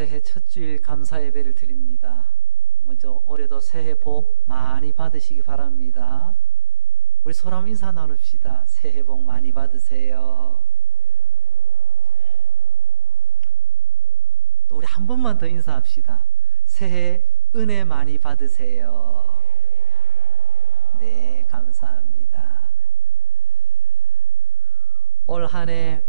새해 첫 주일 감사 예배를 드립니다. 먼저 올해도 새해 복 많이 받으시기 바랍니다. 우리 서로 한번 인사 나눕시다. 새해 복 많이 받으세요. 또 우리 한 번만 더 인사합시다. 새해 은혜 많이 받으세요. 네, 감사합니다. 올 한 해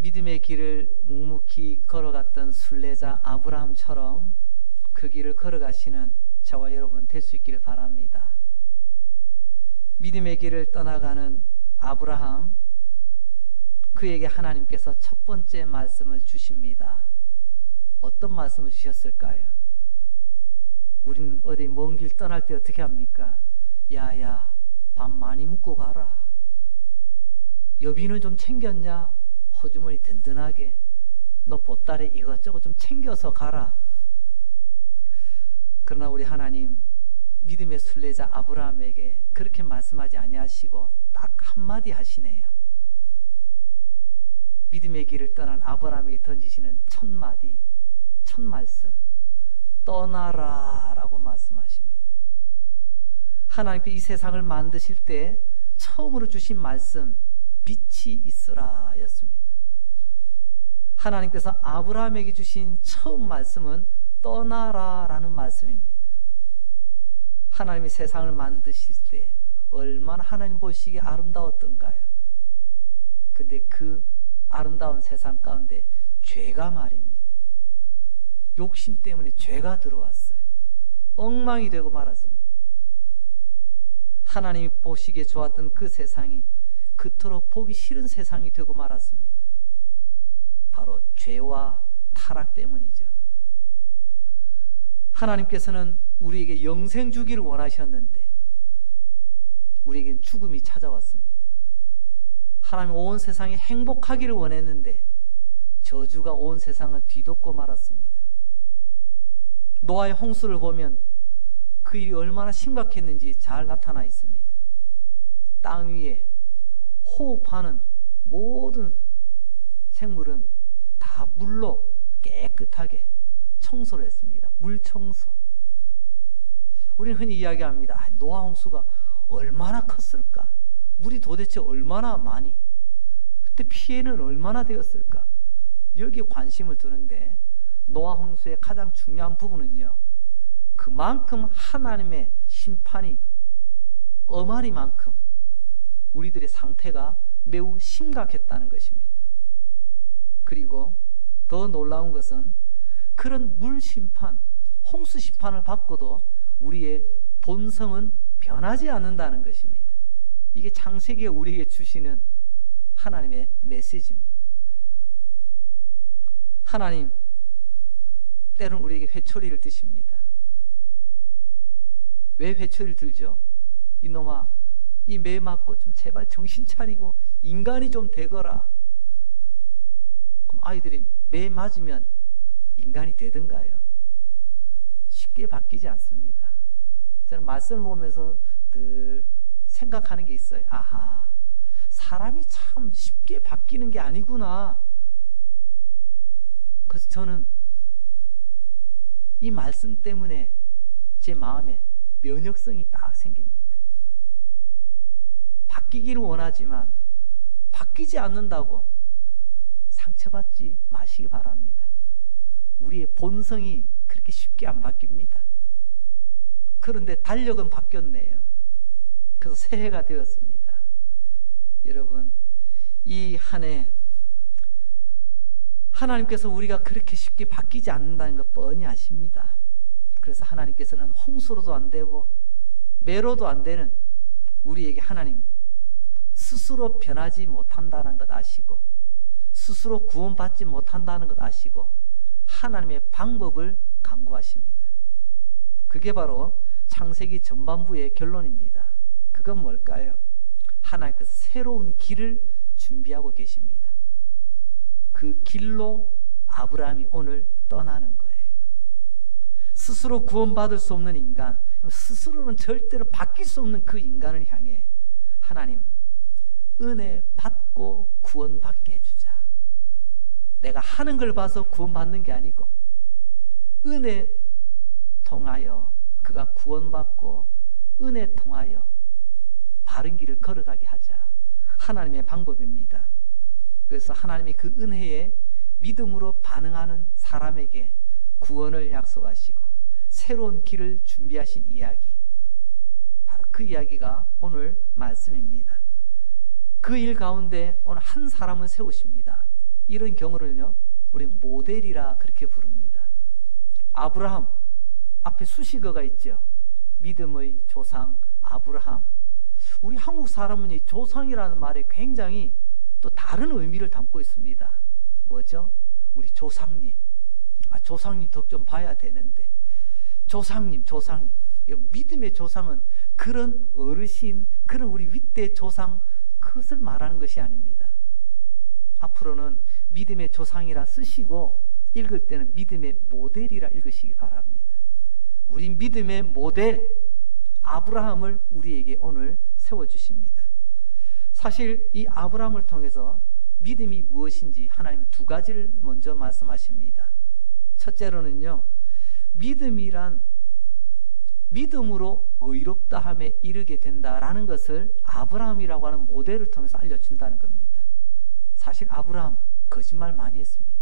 믿음의 길을 묵묵히 걸어갔던 순례자 아브라함처럼 그 길을 걸어가시는 저와 여러분 될 수 있기를 바랍니다. 믿음의 길을 떠나가는 아브라함, 그에게 하나님께서 첫 번째 말씀을 주십니다. 어떤 말씀을 주셨을까요? 우리는 어디 먼 길 떠날 때 어떻게 합니까? 야야, 밥 많이 먹고 가라. 여비는 좀 챙겼냐? 호주머니 든든하게. 너 보따리 이것저것 좀 챙겨서 가라. 그러나 우리 하나님 믿음의 순례자 아브라함에게 그렇게 말씀하지 아니하시고 딱 한마디 하시네요. 믿음의 길을 떠난 아브라함에게 던지시는 첫 마디, 첫 말씀, 떠나라 라고 말씀하십니다. 하나님께 이 세상을 만드실 때 처음으로 주신 말씀, 빛이 있으라 였습니다. 하나님께서 아브라함에게 주신 처음 말씀은 떠나라 라는 말씀입니다. 하나님이 세상을 만드실 때 얼마나 하나님 보시기에 아름다웠던가요? 근데 그 아름다운 세상 가운데 죄가 말입니다. 욕심 때문에 죄가 들어왔어요. 엉망이 되고 말았습니다. 하나님이 보시기에 좋았던 그 세상이 그토록 보기 싫은 세상이 되고 말았습니다. 바로 죄와 타락 때문이죠. 하나님께서는 우리에게 영생 주기를 원하셨는데 우리에겐 죽음이 찾아왔습니다. 하나님 온 세상이 행복하기를 원했는데 저주가 온 세상을 뒤덮고 말았습니다. 노아의 홍수를 보면 그 일이 얼마나 심각했는지 잘 나타나 있습니다. 땅 위에 호흡하는 모든 생물은 다 물로 깨끗하게 청소를 했습니다. 물 청소. 우리는 흔히 이야기합니다. 노아 홍수가 얼마나 컸을까? 우리 도대체 얼마나 많이? 그때 피해는 얼마나 되었을까? 여기에 관심을 두는데 노아 홍수의 가장 중요한 부분은요, 그만큼 하나님의 심판이 엄하리만큼 우리들의 상태가 매우 심각했다는 것입니다. 그리고 더 놀라운 것은 그런 물 심판, 홍수 심판을 받고도 우리의 본성은 변하지 않는다는 것입니다. 이게 창세기가 우리에게 주시는 하나님의 메시지입니다. 하나님 때로는 우리에게 회초리를 드십니다. 왜 회초리를 들죠? 이놈아, 이 매 맞고 좀 제발 정신 차리고 인간이 좀 되거라. 그럼 아이들이 매 맞으면 인간이 되든가요? 쉽게 바뀌지 않습니다. 저는 말씀을 보면서 늘 생각하는 게 있어요. 아하, 사람이 참 쉽게 바뀌는 게 아니구나. 그래서 저는 이 말씀 때문에 제 마음에 면역성이 딱 생깁니다. 바뀌기를 원하지만 바뀌지 않는다고 상처받지 마시기 바랍니다. 우리의 본성이 그렇게 쉽게 안 바뀝니다. 그런데 달력은 바뀌었네요. 그래서 새해가 되었습니다. 여러분, 이 한 해 하나님께서 우리가 그렇게 쉽게 바뀌지 않는다는 것 뻔히 아십니다. 그래서 하나님께서는 홍수로도 안 되고 매로도 안 되는 우리에게 하나님 스스로 변하지 못한다는 것 아시고 스스로 구원받지 못한다는 것 아시고 하나님의 방법을 강구하십니다. 그게 바로 창세기 전반부의 결론입니다. 그건 뭘까요? 하나님께서 새로운 길을 준비하고 계십니다. 그 길로 아브라함이 오늘 떠나는 거예요. 스스로 구원받을 수 없는 인간, 스스로는 절대로 바뀔 수 없는 그 인간을 향해 하나님 은혜 받고 구원받게 해주자. 내가 하는 걸 봐서 구원받는 게 아니고 은혜 통하여 그가 구원받고 은혜 통하여 바른 길을 걸어가게 하자. 하나님의 방법입니다. 그래서 하나님이 그 은혜에 믿음으로 반응하는 사람에게 구원을 약속하시고 새로운 길을 준비하신 이야기, 바로 그 이야기가 오늘 말씀입니다. 그 일 가운데 오늘 한 사람을 세우십니다. 이런 경우를요 우리 모델이라 그렇게 부릅니다. 아브라함, 앞에 수식어가 있죠. 믿음의 조상 아브라함. 우리 한국 사람은 이 조상이라는 말에 굉장히 또 다른 의미를 담고 있습니다. 뭐죠? 우리 조상님. 조상님 덕 좀 봐야 되는데, 조상님. 믿음의 조상은 그런 어르신, 그런 우리 윗대 조상, 그것을 말하는 것이 아닙니다. 앞으로는 믿음의 조상이라 쓰시고 읽을 때는 믿음의 모델이라 읽으시기 바랍니다. 우리 믿음의 모델 아브라함을 우리에게 오늘 세워주십니다. 사실 이 아브라함을 통해서 믿음이 무엇인지 하나님은 두 가지를 먼저 말씀하십니다. 첫째로는요, 믿음이란 믿음으로 의롭다함에 이르게 된다라는 것을 아브라함이라고 하는 모델을 통해서 알려준다는 겁니다. 사실 아브라함 거짓말 많이 했습니다.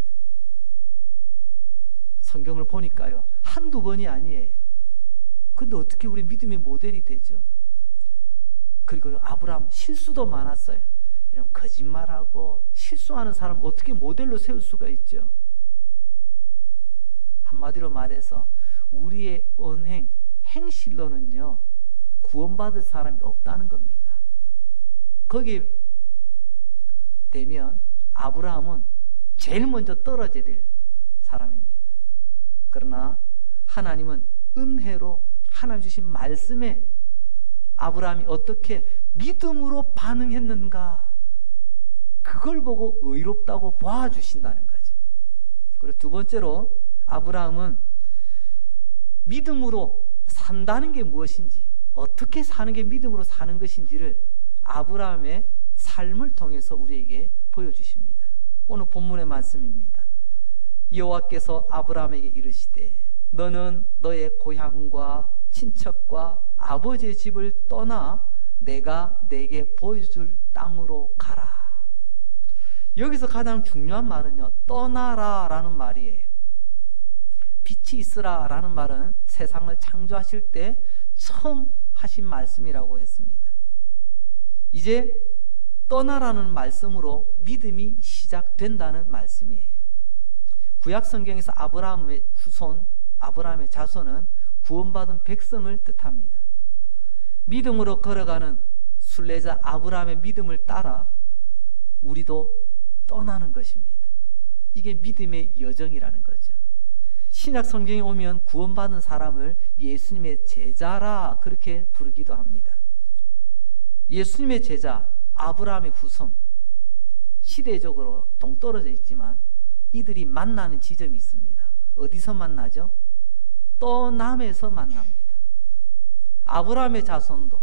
성경을 보니까요 한두 번이 아니에요. 근데 어떻게 우리 믿음의 모델이 되죠? 그리고 아브라함 실수도 많았어요. 이런 거짓말하고 실수하는 사람 어떻게 모델로 세울 수가 있죠? 한마디로 말해서 우리의 언행, 행실로는요 구원받을 사람이 없다는 겁니다. 거기에 되면 아브라함은 제일 먼저 떨어져야 될 사람입니다. 그러나 하나님은 은혜로 하나님 주신 말씀에 아브라함이 어떻게 믿음으로 반응했는가, 그걸 보고 의롭다고 봐주신다는 거죠. 그리고 두 번째로 아브라함은 믿음으로 산다는 게 무엇인지, 어떻게 사는 게 믿음으로 사는 것인지를 아브라함의 삶을 통해서 우리에게 보여주십니다. 오늘 본문의 말씀입니다. 여호와께서 아브라함에게 이르시되 너는 너의 고향과 친척과 아버지의 집을 떠나 내가 내게 보여줄 땅으로 가라. 여기서 가장 중요한 말은요 떠나라 라는 말이에요. 빛이 있으라 라는 말은 세상을 창조하실 때 처음 하신 말씀이라고 했습니다. 이제 떠나라는 말씀으로 믿음이 시작된다는 말씀이에요. 구약 성경에서 아브라함의 후손, 아브라함의 자손은 구원받은 백성을 뜻합니다. 믿음으로 걸어가는 순례자 아브라함의 믿음을 따라 우리도 떠나는 것입니다. 이게 믿음의 여정이라는 거죠. 신약 성경에 오면 구원받은 사람을 예수님의 제자라 그렇게 부르기도 합니다. 예수님의 제자 아브라함의 후손, 시대적으로 동떨어져 있지만 이들이 만나는 지점이 있습니다. 어디서 만나죠? 떠남에서 만납니다. 아브라함의 자손도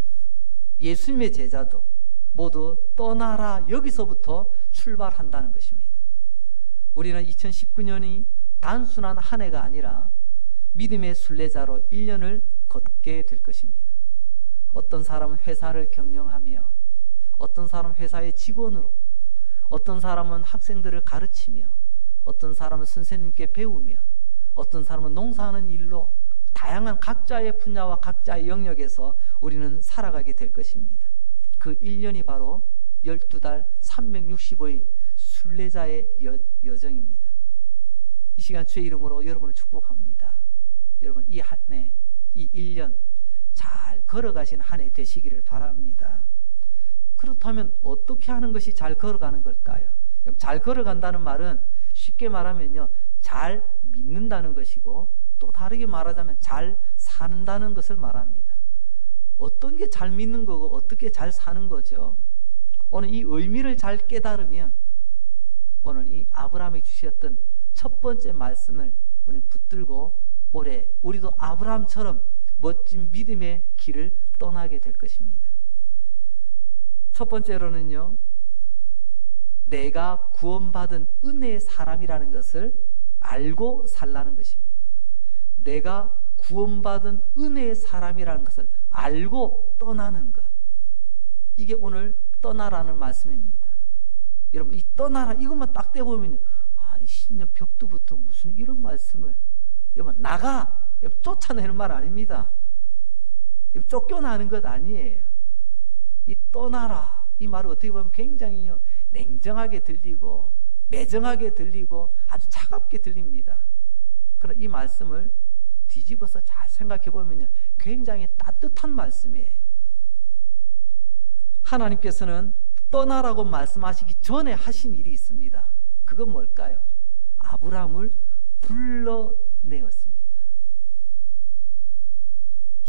예수님의 제자도 모두 떠나라, 여기서부터 출발한다는 것입니다. 우리는 2019년이 단순한 한 해가 아니라 믿음의 순례자로 1년을 걷게 될 것입니다. 어떤 사람은 회사를 경영하며, 어떤 사람은 회사의 직원으로, 어떤 사람은 학생들을 가르치며, 어떤 사람은 선생님께 배우며, 어떤 사람은 농사하는 일로 다양한 각자의 분야와 각자의 영역에서 우리는 살아가게 될 것입니다. 그 1년이 바로 12달 365일 순례자의 여정입니다. 이 시간 주의 이름으로 여러분을 축복합니다. 여러분 이 한 해, 이 1년 잘 걸어가신 한 해 되시기를 바랍니다. 그렇다면 어떻게 하는 것이 잘 걸어가는 걸까요? 잘 걸어간다는 말은 쉽게 말하면요 잘 믿는다는 것이고, 또 다르게 말하자면 잘 산다는 것을 말합니다. 어떤 게 잘 믿는 거고 어떻게 잘 사는 거죠? 오늘 이 의미를 잘 깨달으면 오늘 이 아브라함이 주셨던 첫 번째 말씀을 우리는 붙들고 올해 우리도 아브라함처럼 멋진 믿음의 길을 떠나게 될 것입니다. 첫 번째로는요 내가 구원받은 은혜의 사람이라는 것을 알고 살라는 것입니다. 내가 구원받은 은혜의 사람이라는 것을 알고 떠나는 것. 이게 오늘 떠나라는 말씀입니다. 여러분, 이 떠나라 이것만 딱 떼보면요, 아니 신년 벽두부터 무슨 이런 말씀을, 여러분 나가, 여러분, 쫓아내는 말 아닙니다. 여러분, 쫓겨나는 것 아니에요. 이 떠나라 이 말을 어떻게 보면 굉장히 냉정하게 들리고 매정하게 들리고 아주 차갑게 들립니다. 그러나 이 말씀을 뒤집어서 잘 생각해 보면요, 굉장히 따뜻한 말씀이에요. 하나님께서는 떠나라고 말씀하시기 전에 하신 일이 있습니다. 그건 뭘까요? 아브라함을 불러내었습니다.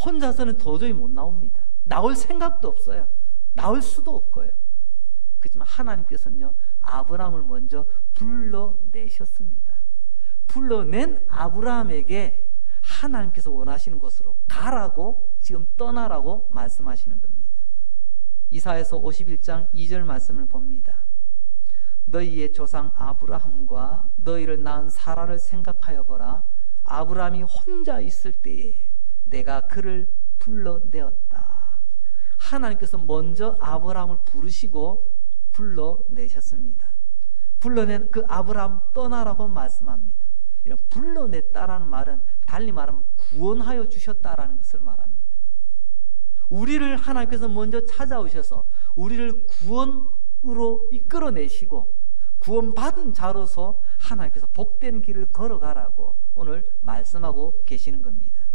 혼자서는 도저히 못 나옵니다. 나올 생각도 없어요. 나올 수도 없고요. 그렇지만 하나님께서는요, 아브라함을 먼저 불러내셨습니다. 불러낸 아브라함에게 하나님께서 원하시는 곳으로 가라고, 지금 떠나라고 말씀하시는 겁니다. 이사야서 51장 2절 말씀을 봅니다. 너희의 조상 아브라함과 너희를 낳은 사라를 생각하여 보라. 아브라함이 혼자 있을 때에 내가 그를 불러내었다. 하나님께서 먼저 아브라함을 부르시고 불러내셨습니다. 불러낸 그 아브라함 떠나라고 말씀합니다. 이런 불러냈다라는 말은 달리 말하면 구원하여 주셨다라는 것을 말합니다. 우리를 하나님께서 먼저 찾아오셔서 우리를 구원으로 이끌어내시고 구원받은 자로서 하나님께서 복된 길을 걸어가라고 오늘 말씀하고 계시는 겁니다.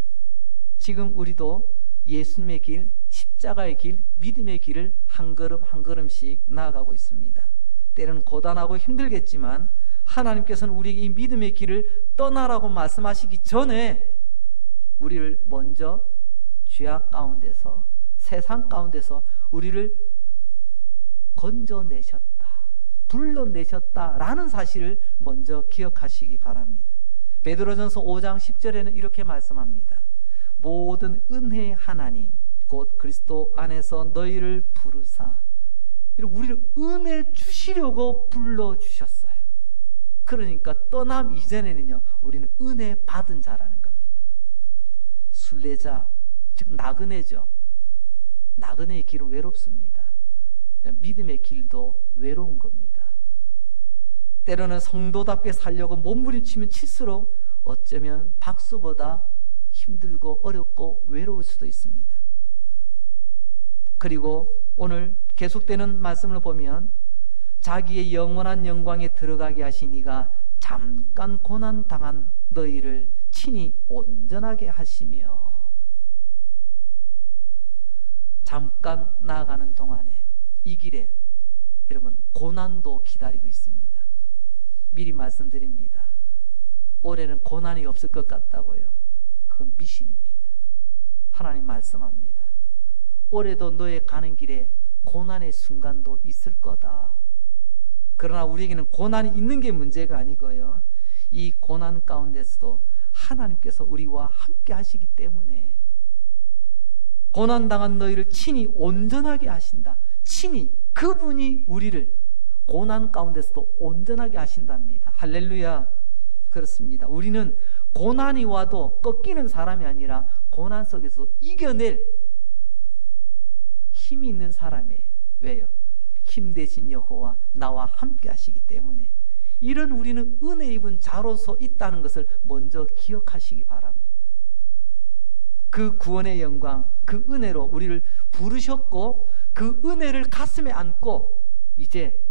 지금 우리도 예수님의 길, 십자가의 길, 믿음의 길을 한 걸음 한 걸음씩 나아가고 있습니다. 때로는 고단하고 힘들겠지만 하나님께서는 우리에게 이 믿음의 길을 떠나라고 말씀하시기 전에 우리를 먼저 죄악 가운데서, 세상 가운데서 우리를 건져내셨다, 불러내셨다라는 사실을 먼저 기억하시기 바랍니다. 베드로전서 5장 10절에는 이렇게 말씀합니다. 모든 은혜의 하나님 곧 그리스도 안에서 너희를 부르사, 우리를 은혜 주시려고 불러주셨어요. 그러니까 떠남 이전에는요, 우리는 은혜 받은 자라는 겁니다. 순례자, 즉 나그네죠. 나그네의 길은 외롭습니다. 믿음의 길도 외로운 겁니다. 때로는 성도답게 살려고 몸부림치면 칠수록 어쩌면 박수보다 힘들고 어렵고 외로울 수도 있습니다. 그리고 오늘 계속되는 말씀을 보면 자기의 영원한 영광에 들어가게 하신 이가 잠깐 고난당한 너희를 친히 온전하게 하시며, 잠깐 나아가는 동안에 이 길에 여러분 고난도 기다리고 있습니다. 미리 말씀드립니다. 올해는 고난이 없을 것 같다고요. 그건 미신입니다. 하나님 말씀합니다. 올해도 너의 가는 길에 고난의 순간도 있을 거다. 그러나 우리에게는 고난이 있는 게 문제가 아니고요, 이 고난 가운데서도 하나님께서 우리와 함께 하시기 때문에 고난당한 너희를 친히 온전하게 하신다. 친히 그분이 우리를 고난 가운데서도 온전하게 하신답니다. 할렐루야. 그렇습니다. 우리는 고난이 와도 꺾이는 사람이 아니라 고난 속에서 이겨낼 힘이 있는 사람이에요. 왜요? 힘 대신 여호와 나와 함께 하시기 때문에 이런 우리는 은혜 입은 자로서 있다는 것을 먼저 기억하시기 바랍니다. 그 구원의 영광, 그 은혜로 우리를 부르셨고 그 은혜를 가슴에 안고 이제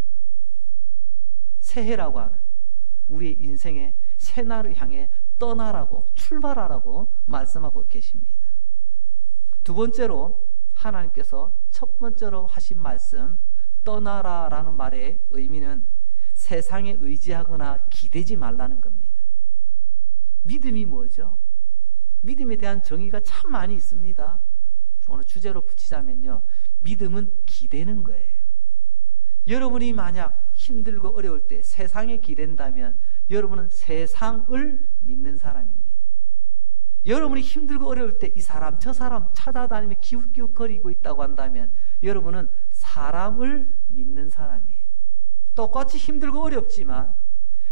새해라고 하는 우리의 인생의 새날을 향해 떠나라고, 출발하라고 말씀하고 계십니다. 두 번째로 하나님께서 첫 번째로 하신 말씀, 떠나라라는 말의 의미는 세상에 의지하거나 기대지 말라는 겁니다. 믿음이 뭐죠? 믿음에 대한 정의가 참 많이 있습니다. 오늘 주제로 붙이자면요, 믿음은 기대는 거예요. 여러분이 만약 힘들고 어려울 때 세상에 기댄다면 여러분은 세상을 믿는 사람입니다. 여러분이 힘들고 어려울 때 이 사람 저 사람 찾아다니며 기웃기웃거리고 있다고 한다면 여러분은 사람을 믿는 사람이에요. 똑같이 힘들고 어렵지만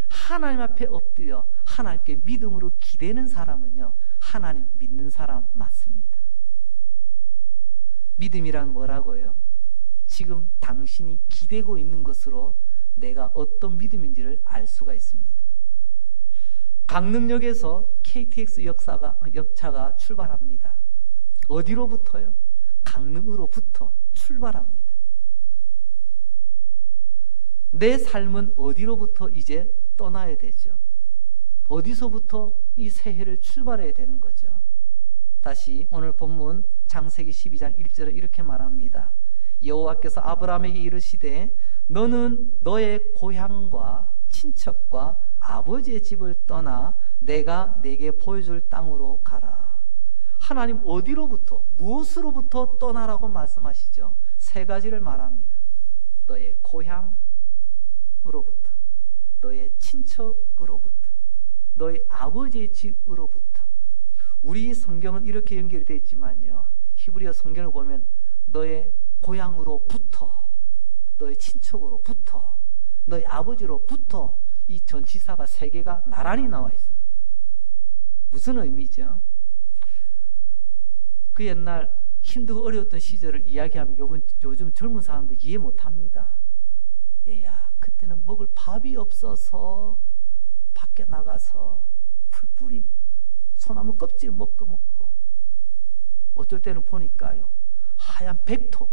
하나님 앞에 엎드려 하나님께 믿음으로 기대는 사람은요, 하나님 믿는 사람 맞습니다. 믿음이란 뭐라고요? 지금 당신이 기대고 있는 것으로 내가 어떤 믿음인지를 알 수가 있습니다. 강릉역에서 KTX 역차가 출발합니다. 어디로부터요? 강릉으로부터 출발합니다. 내 삶은 어디로부터 이제 떠나야 되죠? 어디서부터 이 새해를 출발해야 되는 거죠? 다시 오늘 본문 창세기 12장 1절에 이렇게 말합니다. 여호와께서 아브라함에게 이르시되 너는 너의 고향과 친척과 아버지의 집을 떠나 내가 내게 보여줄 땅으로 가라. 하나님 어디로부터, 무엇으로부터 떠나라고 말씀하시죠? 세 가지를 말합니다. 너의 고향으로부터, 너의 친척으로부터, 너의 아버지의 집으로부터. 우리 성경은 이렇게 연결이 되어 있지만요, 히브리어 성경을 보면 너의 고향으로부터, 너의 친척으로부터, 너의 아버지로부터, 이 전치사가 세 개가 나란히 나와 있습니다. 무슨 의미죠? 그 옛날 힘들고 어려웠던 시절을 이야기하면 요즘 젊은 사람들 이해 못합니다. 얘야, 그때는 먹을 밥이 없어서 밖에 나가서 풀뿌리 소나무 껍질 먹고 어쩔 때는 보니까요, 하얀 백토,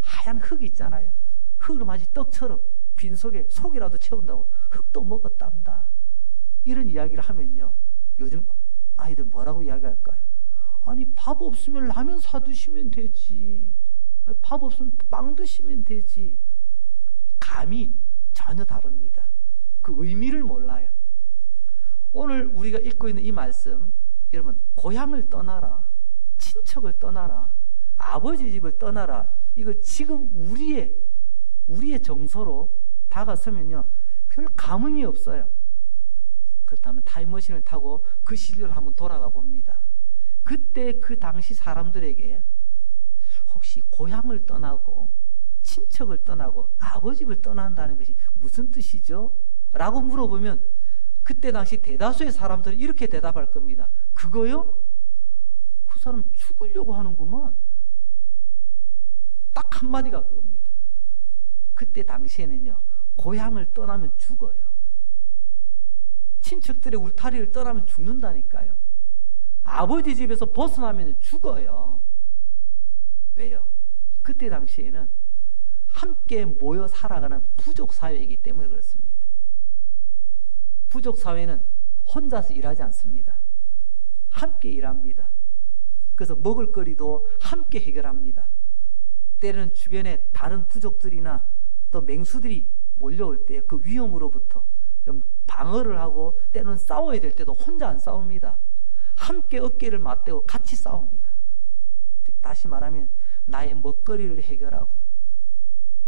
하얀 흙 있잖아요. 흙을 마치 떡처럼 빈속에 속이라도 채운다고 흙도 먹었단다. 이런 이야기를 하면요, 요즘 아이들 뭐라고 이야기할까요? 아니, 밥 없으면 라면 사드시면 되지, 밥 없으면 빵 드시면 되지. 감이 전혀 다릅니다. 그 의미를 몰라요. 오늘 우리가 읽고 있는 이 말씀, 여러분, 고향을 떠나라, 친척을 떠나라, 아버지 집을 떠나라, 이거 지금 우리의 정서로 다가서면요, 별 감흥이 없어요. 그렇다면 타임머신을 타고 그 시절을 한번 돌아가 봅니다. 그때 그 당시 사람들에게 혹시 고향을 떠나고 친척을 떠나고 아버지 집을 떠난다는 것이 무슨 뜻이죠? 라고 물어보면 그때 당시 대다수의 사람들이 이렇게 대답할 겁니다. 그거요? 그 사람 죽으려고 하는구만. 딱 한마디가 그겁니다. 그때 당시에는요, 고향을 떠나면 죽어요. 친척들의 울타리를 떠나면 죽는다니까요. 아버지 집에서 벗어나면 죽어요. 왜요? 그때 당시에는 함께 모여 살아가는 부족 사회이기 때문에 그렇습니다. 부족 사회는 혼자서 일하지 않습니다. 함께 일합니다. 그래서 먹을거리도 함께 해결합니다. 때로는 주변에 다른 부족들이나 또 맹수들이 몰려올 때 그 위험으로부터 좀 방어를 하고, 때로는 싸워야 될 때도 혼자 안 싸웁니다. 함께 어깨를 맞대고 같이 싸웁니다. 다시 말하면 나의 먹거리를 해결하고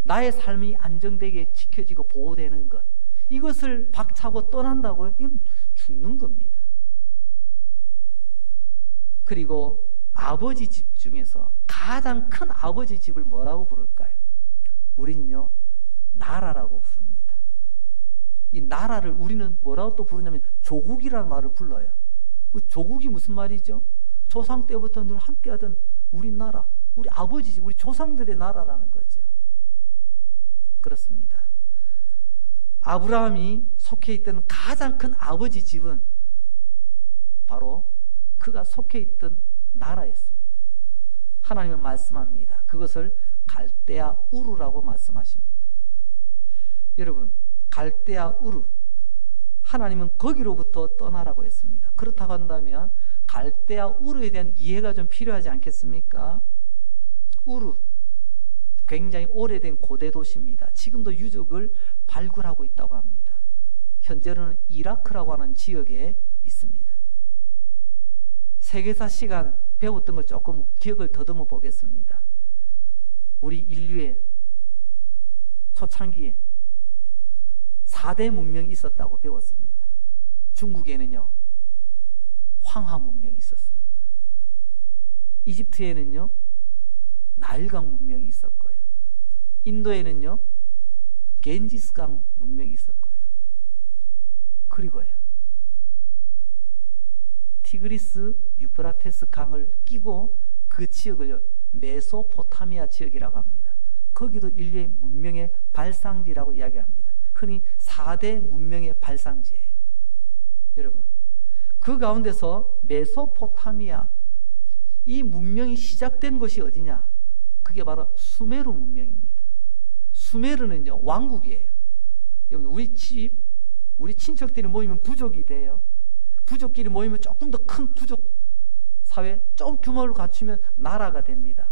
나의 삶이 안정되게 지켜지고 보호되는 것, 이것을 박차고 떠난다고요? 이건 죽는 겁니다. 그리고 아버지 집 중에서 가장 큰 아버지 집을 뭐라고 부를까요? 우리는요, 나라라고 부릅니다. 이 나라를 우리는 뭐라고 또 부르냐면 조국이라는 말을 불러요. 조국이 무슨 말이죠? 조상 때부터 늘 함께하던 우리 나라, 우리 아버지 집, 우리 조상들의 나라라는 거죠. 그렇습니다. 아브라함이 속해 있던 가장 큰 아버지 집은 바로 그가 속해 있던 나라였습니다. 하나님은 말씀합니다. 그것을 갈대아 우르라고 말씀하십니다. 여러분, 갈대아 우르, 하나님은 거기로부터 떠나라고 했습니다. 그렇다고 한다면 갈대아 우르에 대한 이해가 좀 필요하지 않겠습니까? 우르, 굉장히 오래된 고대 도시입니다. 지금도 유적을 발굴하고 있다고 합니다. 현재는 이라크라고 하는 지역에 있습니다. 세계사 시간 배웠던 걸 조금 기억을 더듬어 보겠습니다. 우리 인류의 초창기에 4대 문명이 있었다고 배웠습니다. 중국에는요, 황하 문명이 있었습니다. 이집트에는요, 나일강 문명이 있었고요. 인도에는요, 겐지스강 문명이 있을 거예요. 그리고요, 티그리스 유프라테스 강을 끼고 그 지역을 메소포타미아 지역이라고 합니다. 거기도 인류의 문명의 발상지라고 이야기합니다. 흔히 4대 문명의 발상지예요. 여러분, 그 가운데서 메소포타미아, 이 문명이 시작된 곳이 어디냐? 그게 바로 수메르 문명입니다. 수메르는요, 왕국이에요. 여러분, 우리 친척들이 모이면 부족이 돼요. 부족끼리 모이면 조금 더 큰 부족 사회, 좀 규모를 갖추면 나라가 됩니다.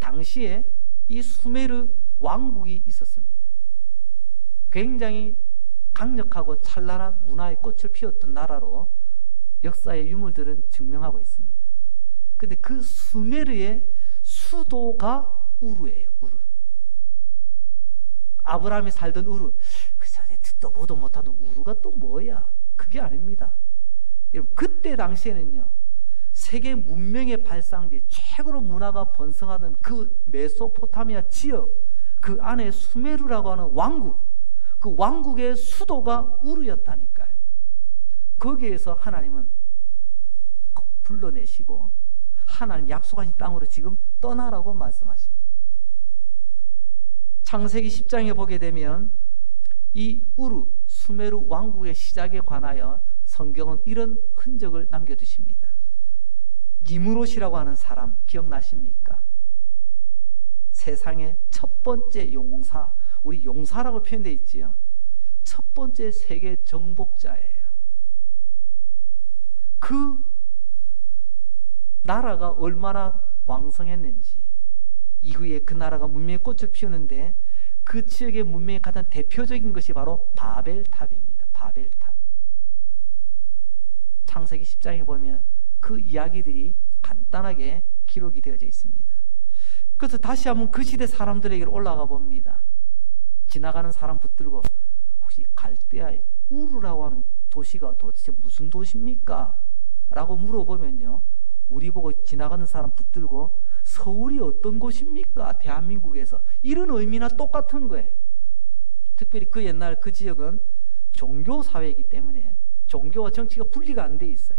당시에 이 수메르 왕국이 있었습니다. 굉장히 강력하고 찬란한 문화의 꽃을 피웠던 나라로 역사의 유물들은 증명하고 있습니다. 근데 그 수메르의 수도가 우르예요. 우르. 아브라함이 살던 우르. 그래서 듣도 보도 못하는 우르가 또 뭐야? 그게 아닙니다. 여러분, 그때 당시에는요, 세계 문명의 발상지, 최고로 문화가 번성하던 그 메소포타미아 지역, 그 안에 수메르라고 하는 왕국, 그 왕국의 수도가 우르였다니까요. 거기에서 하나님은 꼭 불러내시고 하나님 약속하신 땅으로 지금 떠나라고 말씀하십니다. 창세기 10장에 보게 되면 이 우르, 수메르 왕국의 시작에 관하여 성경은 이런 흔적을 남겨두십니다. 니므롯이라고 하는 사람 기억나십니까? 세상의 첫 번째 용사, 우리 용사라고 표현되어 있지요. 첫 번째 세계 정복자예요. 그 나라가 얼마나 왕성했는지, 이후에 그 나라가 문명의 꽃을 피우는데 그 지역의 문명의 가장 대표적인 것이 바로 바벨탑입니다. 바벨탑. 창세기 10장에 보면 그 이야기들이 간단하게 기록이 되어져 있습니다. 그래서 다시 한번 그 시대 사람들에게 올라가 봅니다. 지나가는 사람 붙들고 혹시 갈대아의 우르라고 하는 도시가 도대체 무슨 도시입니까? 라고 물어보면요, 우리 보고 지나가는 사람 붙들고 서울이 어떤 곳입니까? 대한민국에서. 이런 의미나 똑같은 거예요. 특별히 그 옛날 그 지역은 종교사회이기 때문에 종교와 정치가 분리가 안 돼 있어요.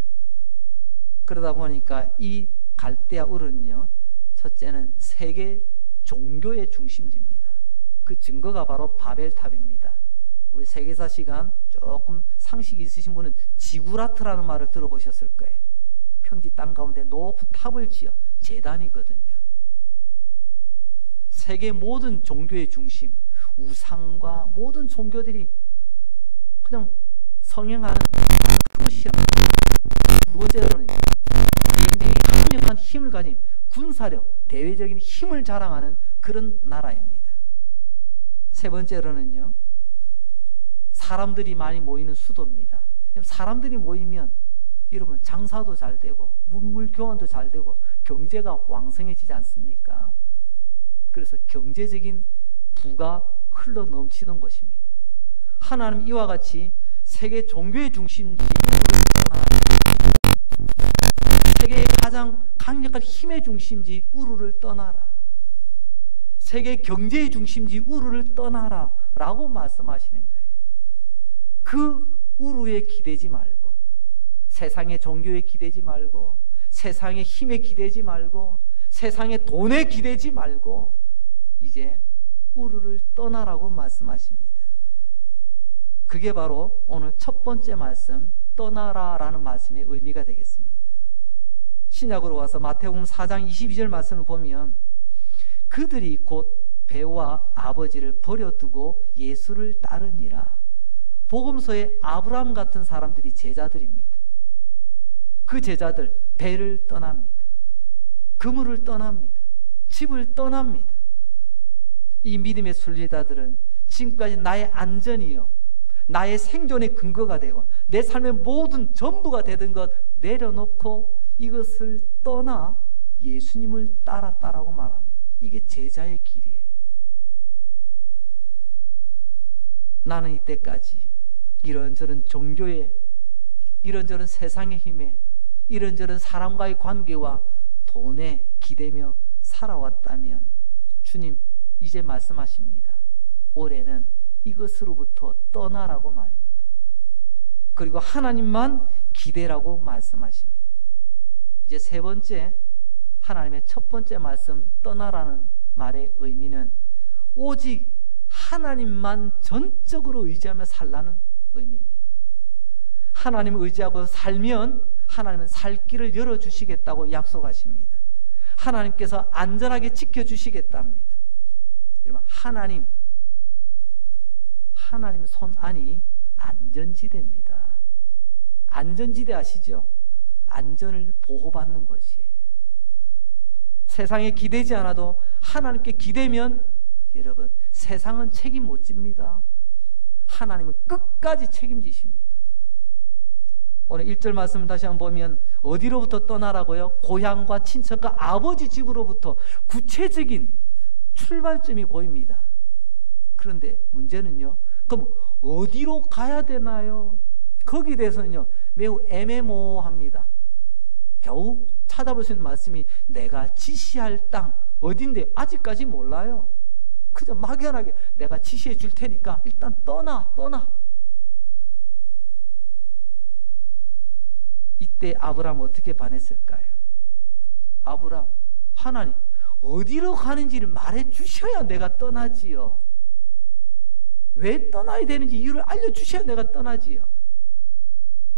그러다 보니까 이 갈대아 우르는요, 첫째는 세계 종교의 중심지입니다. 그 증거가 바로 바벨탑입니다. 우리 세계사 시간 조금 상식이 있으신 분은 지구라트라는 말을 들어보셨을 거예요. 평지 땅 가운데 높은 탑을 지어 제단이거든요. 세계 모든 종교의 중심, 우상과 모든 종교들이 그냥 성행하는 그것이야. 두 번째로는 굉장히 강력한 힘을 가진 군사력, 대외적인 힘을 자랑하는 그런 나라입니다. 세 번째로는요, 사람들이 많이 모이는 수도입니다. 사람들이 모이면 여러분 장사도 잘 되고 문물 교환도 잘 되고 경제가 왕성해지지 않습니까? 그래서 경제적인 부가 흘러 넘치던 곳입니다. 하나님 이와 같이 세계 종교의 중심지 세계의 가장 강력한 힘의 중심지 우르를 떠나라. 세계 경제의 중심지 우르를 떠나라 라고 말씀하시는 거예요. 그 우르에 기대지 말고, 세상의 종교에 기대지 말고, 세상의 힘에 기대지 말고, 세상의 돈에 기대지 말고 이제 우르를 떠나라고 말씀하십니다. 그게 바로 오늘 첫 번째 말씀, 떠나라라는 말씀의 의미가 되겠습니다. 신약으로 와서 마태복음 4장 22절 말씀을 보면 그들이 곧 배와 아버지를 버려두고 예수를 따르니라. 복음서에 아브라함 같은 사람들이 제자들입니다. 그 제자들 배를 떠납니다. 그물을 떠납니다. 집을 떠납니다. 이 믿음의 순리자들은 지금까지 나의 안전이요, 나의 생존의 근거가 되고 내 삶의 모든 전부가 되던 것 내려놓고 이것을 떠나 예수님을 따랐다라고 말합니다. 이게 제자의 길이에요. 나는 이때까지 이런저런 종교에, 이런저런 세상의 힘에, 이런저런 사람과의 관계와 돈에 기대며 살아왔다면 주님 이제 말씀하십니다. 올해는 이것으로부터 떠나라고 말입니다. 그리고 하나님만 기대라고 말씀하십니다. 이제 세 번째, 하나님의 첫 번째 말씀, 떠나라는 말의 의미는 오직 하나님만 전적으로 의지하며 살라는 의미입니다. 하나님을 의지하고 살면 하나님은 살 길을 열어주시겠다고 약속하십니다. 하나님께서 안전하게 지켜주시겠답니다. 여러분, 하나님 손 안이 안전지대입니다. 안전지대 아시죠? 안전을 보호받는 것이에요. 세상에 기대지 않아도 하나님께 기대면 여러분, 세상은 책임 못 집니다. 하나님은 끝까지 책임지십니다. 오늘 1절 말씀을 다시 한번 보면 어디로부터 떠나라고요? 고향과 친척과 아버지 집으로부터 구체적인 출발점이 보입니다. 그런데 문제는요, 그럼 어디로 가야 되나요? 거기에 대해서는요 매우 애매모호합니다. 겨우 찾아볼 수 있는 말씀이 내가 지시할 땅 어딘데 아직까지 몰라요. 그저 막연하게 내가 지시해 줄 테니까 일단 떠나. 이때 아브라함은 어떻게 반했을까요? 아브라함, 하나님 어디로 가는지를 말해 주셔야 내가 떠나지요. 왜 떠나야 되는지 이유를 알려주셔야 내가 떠나지요.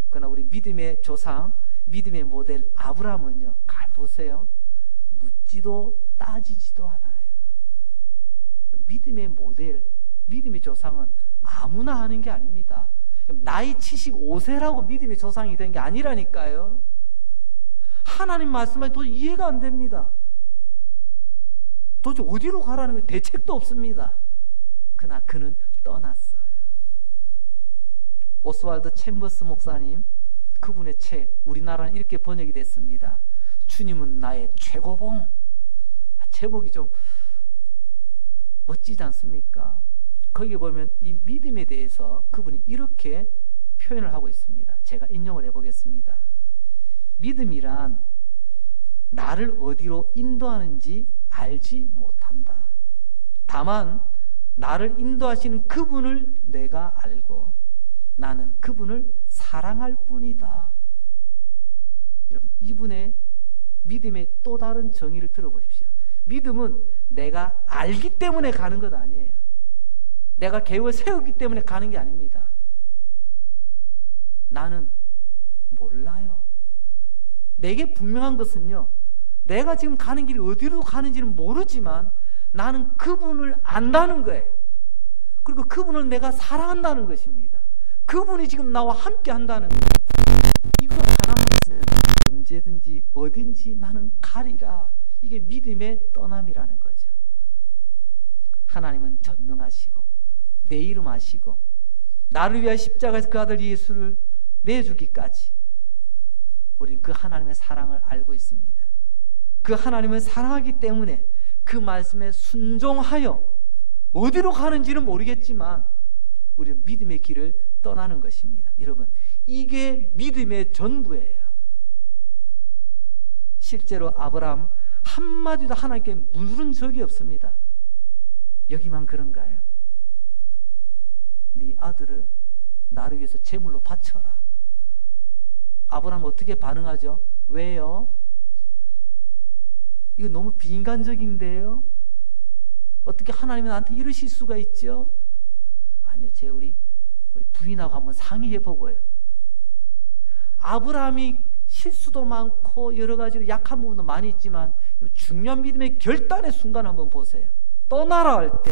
그러나 우리 믿음의 조상, 믿음의 모델 아브라함은요, 잘 보세요. 묻지도 따지지도 않아요. 믿음의 모델, 믿음의 조상은 아무나 하는 게 아닙니다. 나이 75세라고 믿음의 조상이 된 게 아니라니까요. 하나님 말씀이 도저히 이해가 안 됩니다. 도저히 어디로 가라는 게 대책도 없습니다. 그러나 그는 떠났어요. 오스왈드 챔버스 목사님, 그분의 책, 우리나라는 이렇게 번역이 됐습니다. 주님은 나의 최고봉. 제목이 좀 멋지지 않습니까? 거기에 보면 이 믿음에 대해서 그분이 이렇게 표현을 하고 있습니다. 제가 인용을 해보겠습니다. 믿음이란 나를 어디로 인도하는지 알지 못한다. 다만 나를 인도하시는 그분을 내가 알고 나는 그분을 사랑할 뿐이다. 여러분, 이분의 믿음의 또 다른 정의를 들어보십시오. 믿음은 내가 알기 때문에 가는 것 아니에요. 내가 계획을 세우기 때문에 가는 게 아닙니다. 나는 몰라요. 내게 분명한 것은요, 내가 지금 가는 길이 어디로 가는지는 모르지만 나는 그분을 안다는 거예요. 그리고 그분을 내가 사랑한다는 것입니다. 그분이 지금 나와 함께 한다는 거예요. 이거 하나만 있으면 언제든지 어딘지 나는 가리라. 이게 믿음의 떠남이라는 거죠. 하나님은 전능하시고 내 이름 아시고 나를 위하여 십자가에서 그 아들 예수를 내주기까지 우리는 그 하나님의 사랑을 알고 있습니다. 그 하나님을 사랑하기 때문에 그 말씀에 순종하여 어디로 가는지는 모르겠지만 우리는 믿음의 길을 떠나는 것입니다. 여러분, 이게 믿음의 전부예요. 실제로 아브라함 한마디도 하나님께 물은 적이 없습니다. 여기만 그런가요? 네 아들을 나를 위해서 제물로 바쳐라. 아브라함 어떻게 반응하죠? 왜요? 이거 너무 비인간적인데요? 어떻게 하나님이 나한테 이러실 수가 있죠? 아니요, 우리 부인하고 한번 상의해보고요. 아브라함이 실수도 많고 여러 가지로 약한 부분도 많이 있지만 중요한 믿음의 결단의 순간 한번 보세요. 떠나라 할 때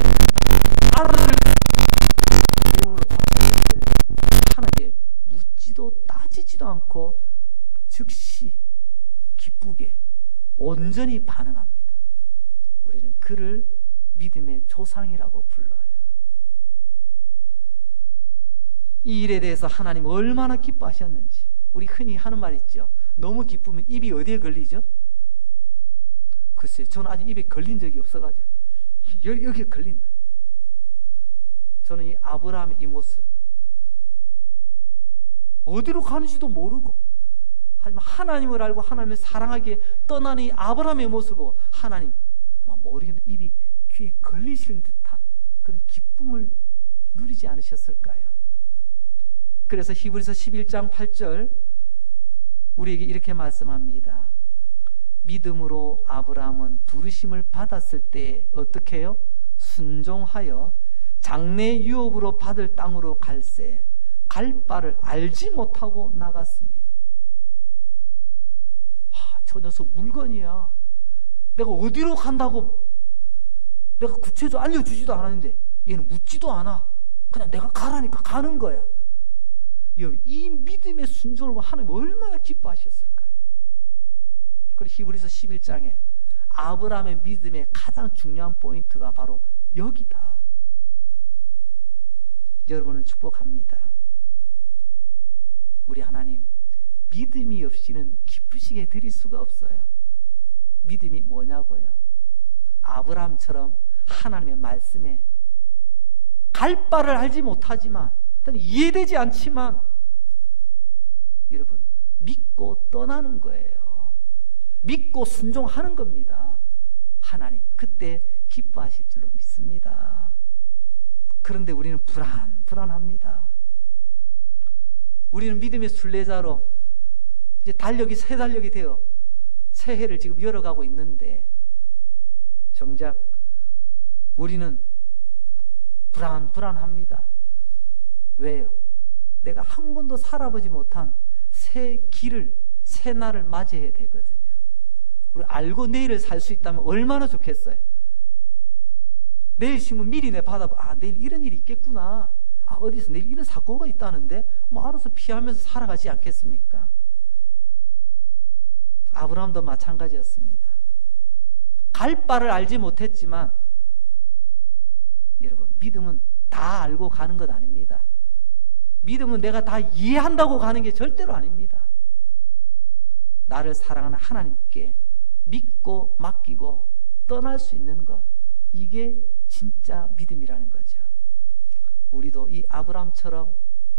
하나님께 묻지도 따지지도 않고 즉시 기쁘게 온전히 반응합니다. 우리는 그를 믿음의 조상이라고 불러요. 이 일에 대해서 하나님 얼마나 기뻐하셨는지. 우리 흔히 하는 말 있죠. 너무 기쁘면 입이 어디에 걸리죠? 글쎄요, 저는 아직 입에 걸린 적이 없어가지고 여기에 걸린다. 저는 이 아브라함의 이 모습, 어디로 가는지도 모르고 하지만 하나님을 알고 하나님을 사랑하기에 떠나는 이 아브라함의 모습을 보고 하나님 아마 모르겠는데 입이 귀에 걸리시는 듯한 그런 기쁨을 누리지 않으셨을까요? 그래서 히브리서 11장 8절 우리에게 이렇게 말씀합니다. 믿음으로 아브라함은 부르심을 받았을 때 어떻게 해요? 순종하여 장래 유업으로 받을 땅으로 갈새 갈 바를 알지 못하고 나갔으니. 저 녀석 물건이야. 내가 어디로 간다고 내가 구체적으로 알려주지도 않았는데 얘는 묻지도 않아. 그냥 내가 가라니까 가는 거야. 이 믿음의 순종을 하나님 얼마나 기뻐하셨을까요? 그리고 히브리서 11장에 아브라함의 믿음의 가장 중요한 포인트가 바로 여기다. 여러분을 축복합니다. 우리 하나님 믿음이 없이는 기쁘시게 드릴 수가 없어요. 믿음이 뭐냐고요? 아브라함처럼 하나님의 말씀에 갈 바를 알지 못하지만 이해되지 않지만 여러분 믿고 떠나는 거예요. 믿고 순종하는 겁니다. 하나님 그때 기뻐하실 줄로 믿습니다. 그런데 우리는 불안합니다. 우리는 믿음의 순례자로 이제 달력이 새 달력이 되어 새해를 지금 열어가고 있는데 정작 우리는 불안합니다. 왜요? 내가 한 번도 살아보지 못한 새 길을, 새 날을 맞이해야 되거든요. 우리 알고 내일을 살 수 있다면 얼마나 좋겠어요. 내일 신문 미리 내 받아봐. 내일 이런 일이 있겠구나. 어디서 내일 이런 사고가 있다는데 알아서 피하면서 살아가지 않겠습니까? 아브라함도 마찬가지였습니다. 갈 바를 알지 못했지만 여러분 믿음은 다 알고 가는 것 아닙니다. 믿음은 내가 다 이해한다고 가는 게 절대로 아닙니다. 나를 사랑하는 하나님께 믿고 맡기고 떠날 수 있는 것, 이게 진짜 믿음이라는 거죠. 우리도 이 아브라함처럼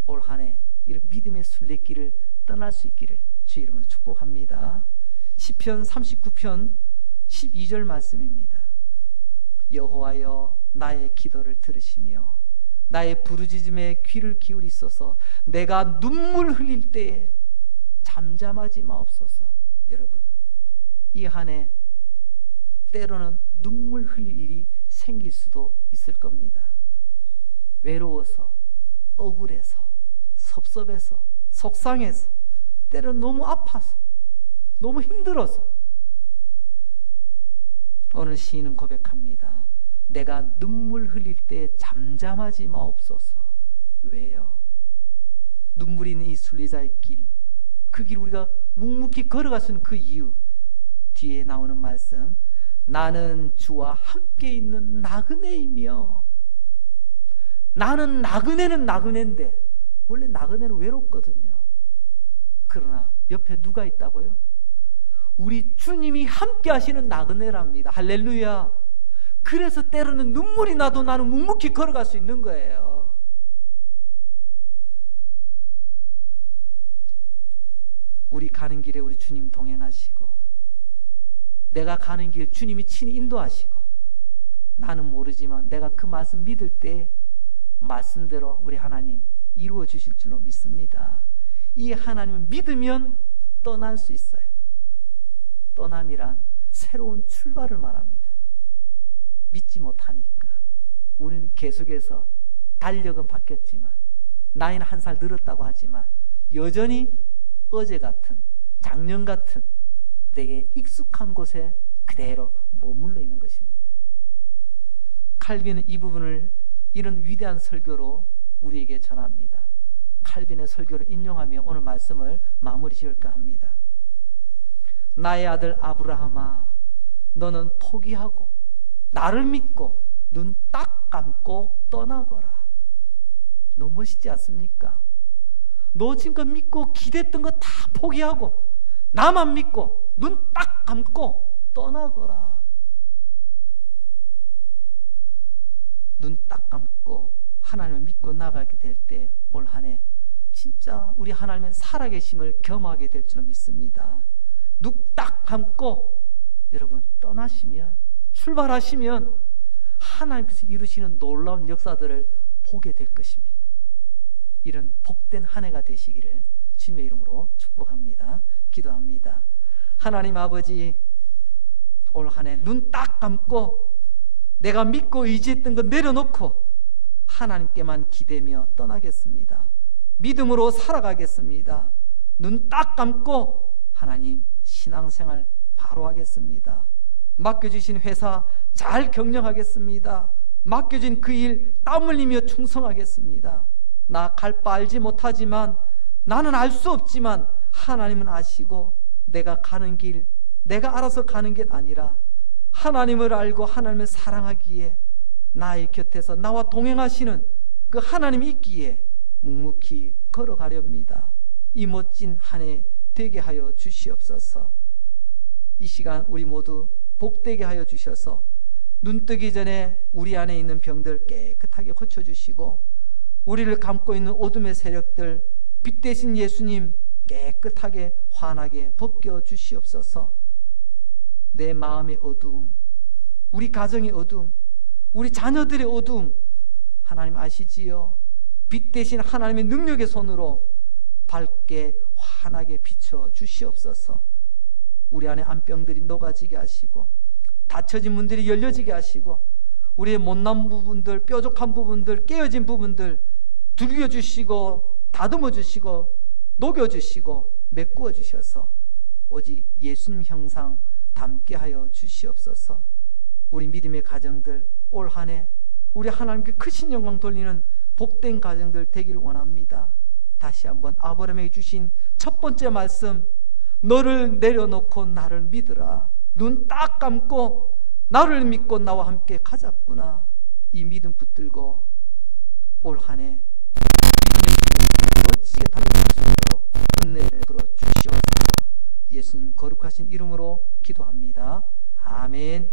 올 한 해 이런 믿음의 순례길을 떠날 수 있기를 주의 이름으로 축복합니다. 시편 39편 12절 말씀입니다. 여호와여 나의 기도를 들으시며 나의 부르짖음에 귀를 기울이소서. 내가 눈물 흘릴 때에 잠잠하지 마옵소서. 여러분 이 한 해 때로는 눈물 흘릴 일이 생길 수도 있을 겁니다. 외로워서, 억울해서, 섭섭해서, 속상해서, 때로는 너무 아파서, 너무 힘들어서. 오늘 시인은 고백합니다. 내가 눈물 흘릴 때 잠잠하지 마옵소서. 왜요? 눈물이 있는 이 순례자의 길, 그 길 우리가 묵묵히 걸어갈 수 있는 그 이유, 뒤에 나오는 말씀, 나는 주와 함께 있는 나그네이며. 나는 나그네는 나그네인데 원래 나그네는 외롭거든요. 그러나 옆에 누가 있다고요? 우리 주님이 함께 하시는 나그네랍니다. 할렐루야. 그래서 때로는 눈물이 나도 나는 묵묵히 걸어갈 수 있는 거예요. 우리 가는 길에 우리 주님 동행하시고, 내가 가는 길 주님이 친히 인도하시고, 나는 모르지만 내가 그 말씀 믿을 때 말씀대로 우리 하나님 이루어 주실 줄로 믿습니다. 이 하나님을 믿으면 떠날 수 있어요. 떠남이란 새로운 출발을 말합니다. 믿지 못하니까 우리는 계속해서 달력은 바뀌었지만, 나이는 한 살 늘었다고 하지만 여전히 어제 같은, 작년 같은 내게 익숙한 곳에 그대로 머물러 있는 것입니다. 칼빈은 이 부분을 이런 위대한 설교로 우리에게 전합니다. 칼빈의 설교를 인용하며 오늘 말씀을 마무리 지을까 합니다. 나의 아들 아브라함아, 너는 포기하고 나를 믿고 눈 딱 감고 떠나거라. 너무 멋있지 않습니까? 너 지금껏 믿고 기댔던 거 다 포기하고 나만 믿고 눈 딱 감고 떠나거라. 눈 딱 감고 하나님을 믿고 나가게 될 때 올 한 해 진짜 우리 하나님의 살아계심을 경험하게 될 줄 믿습니다. 눈 딱 감고 여러분 떠나시면, 출발하시면 하나님께서 이루시는 놀라운 역사들을 보게 될 것입니다. 이런 복된 한 해가 되시기를 주님의 이름으로 축복합니다. 기도합니다. 하나님 아버지, 올 한 해 눈 딱 감고 내가 믿고 의지했던 것 내려놓고 하나님께만 기대며 떠나겠습니다. 믿음으로 살아가겠습니다. 눈 딱 감고 하나님 신앙생활 바로 하겠습니다. 맡겨주신 회사 잘 경영하겠습니다. 맡겨진 그 일 땀 흘리며 충성하겠습니다. 나 갈 바 알지 못하지만, 나는 알 수 없지만 하나님은 아시고, 내가 가는 길 내가 알아서 가는 게 아니라 하나님을 알고 하나님을 사랑하기에 나의 곁에서 나와 동행하시는 그 하나님이 있기에 묵묵히 걸어가렵니다. 이 멋진 한 해 되게 하여 주시옵소서. 이 시간 우리 모두 복되게 하여 주셔서 눈 뜨기 전에 우리 안에 있는 병들 깨끗하게 고쳐주시고, 우리를 감고 있는 어둠의 세력들 빛 대신 예수님 깨끗하게 환하게 벗겨 주시옵소서. 내 마음의 어두움, 우리 가정의 어두움, 우리 자녀들의 어두움 하나님 아시지요? 빛 대신 하나님의 능력의 손으로 밝게 환하게 비춰 주시옵소서. 우리 안에 안병들이 녹아지게 하시고, 닫혀진 문들이 열려지게 하시고, 우리의 못난 부분들, 뾰족한 부분들, 깨어진 부분들 두려주시고 다듬어 주시고 녹여주시고 메꾸어 주셔서 오직 예수님 형상 담게 하여 주시옵소서. 우리 믿음의 가정들 올 한 해 우리 하나님께 크신 영광 돌리는 복된 가정들 되기를 원합니다. 다시 한번 아브라함에게 주신 첫 번째 말씀, 너를 내려놓고 나를 믿으라. 눈 딱 감고 나를 믿고 나와 함께 가자꾸나. 이 믿음 붙들고 올 한 해 멋지게 달려갈 수 있도록 은혜를 베풀어 주시옵소서. 예수님 거룩하신 이름으로 기도합니다. 아멘.